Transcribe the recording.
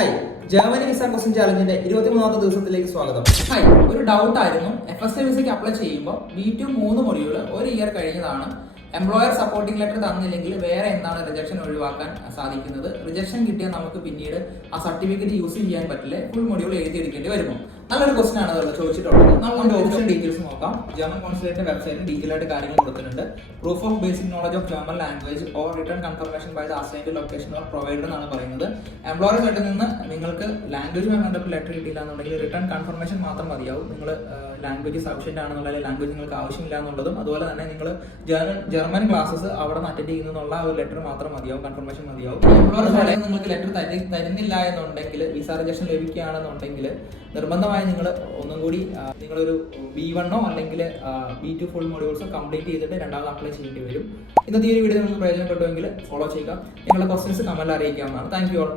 Hi, Germany visa question ചാലഞ്ചിന്റെ 23ാമത്തെ ദിവസത്തിലേക്ക് സ്വാഗതം. Hi, ഒരു ഡൗട്ട് ആയിരുന്നു. FSA വിസയ്ക്ക് അപ്ലൈ ചെയ്യുമ്പോൾ B2 3 മൊഡ്യൂള് ഒരു ഇയർ കഴിഞ്ഞതാണ്. എംപ്ലോയർ സപ്പോർട്ടിംഗ് ലെറ്റർ തന്നില്ലെങ്കിൽ വേറെ എന്താണ് റിജക്ഷൻ ഒഴിവാക്കാൻ സാധിക്കുന്നത്? റിജക്ഷൻ കിട്ടിയാൽ നമുക്ക് പിന്നീട് ആ സർട്ടിഫിക്കറ്റ് യൂസ് ചെയ്യാൻ പറ്റില്ല, ഫുൾ മൊഡ്യൂൾ എഴുതിയെടുക്കേണ്ടി വരുമോ? നല്ലൊരു ക്വസ്റ്റൻ ആണ് അതുള്ളത് ചോദിച്ചിട്ടുള്ളത്. നമുക്ക് ഓപ്ഷൻ ഡീറ്റെയിൽസ് നോക്കാം. ജർമ്മൻ കോൺസുലേറ്റ് വെബ്സൈറ്റിൽ ഡീറ്റെയിൽ ആയിട്ട് കാര്യങ്ങൾ കൊടുത്തിട്ടുണ്ട്. Proof of basic knowledge of German language or return confirmation by the assigned location or provided എന്നാണ് പറയുന്നത്. എംപ്ലോയർ സൈഡിൽ നിന്ന് നിങ്ങൾക്ക് ലാംഗ്വേജുമായി ബന്ധപ്പെട്ട് ലെറ്റർ കിട്ടിയില്ല എന്നുണ്ടെങ്കിൽ റിട്ടേൺ കൺഫർമേഷൻ മാത്രം മതിയാവും. നിങ്ങൾ ലാംഗ്വേജ് സഫിഷ്യന്റ് ആണെന്നുള്ള ലാംഗ്വേജ് നിങ്ങൾക്ക് ആവശ്യമില്ല എന്നുള്ളതും, അതുപോലെ തന്നെ നിങ്ങൾ ജർമ്മൻ ക്ലാസ്സസ് അവിടെ നിന്ന് അറ്റൻഡ് ചെയ്യുന്നുള്ള ഒരു ലെറ്റർ മാത്രം മതിയാവും, കൺഫർമേഷൻ മതിയാവും. എംപ്ലോയർ സൈഡിൽ നിങ്ങൾക്ക് ലെറ്റർ തരുന്നില്ല എന്നുണ്ടെങ്കിൽ, വിസ റിജക്ഷൻ ലഭിക്കുകയാണെന്നുണ്ടെങ്കിൽ നിർബന്ധമായി നിങ്ങൾ ഒന്നും കൂടി നിങ്ങളൊരു B1 അല്ലെങ്കിൽ B2 ഫുൾ മൊഡ്യൂൾസ് കംപ്ലീറ്റ് ചെയ്തിട്ട് രണ്ടാമത് അപ്ലൈ ചെയ്യേണ്ടി വരും. ഇന്നത്തെ ഈ വീഡിയോ നിങ്ങൾക്ക് പ്രയോജനപ്പെട്ടുവെങ്കിൽ ഫോളോ ചെയ്യുക. നിങ്ങളുടെ ക്വസ്റ്റ്യൻസ് കമന്റിൽ അറിയിക്കാവുന്നതാണ്. Thank you all.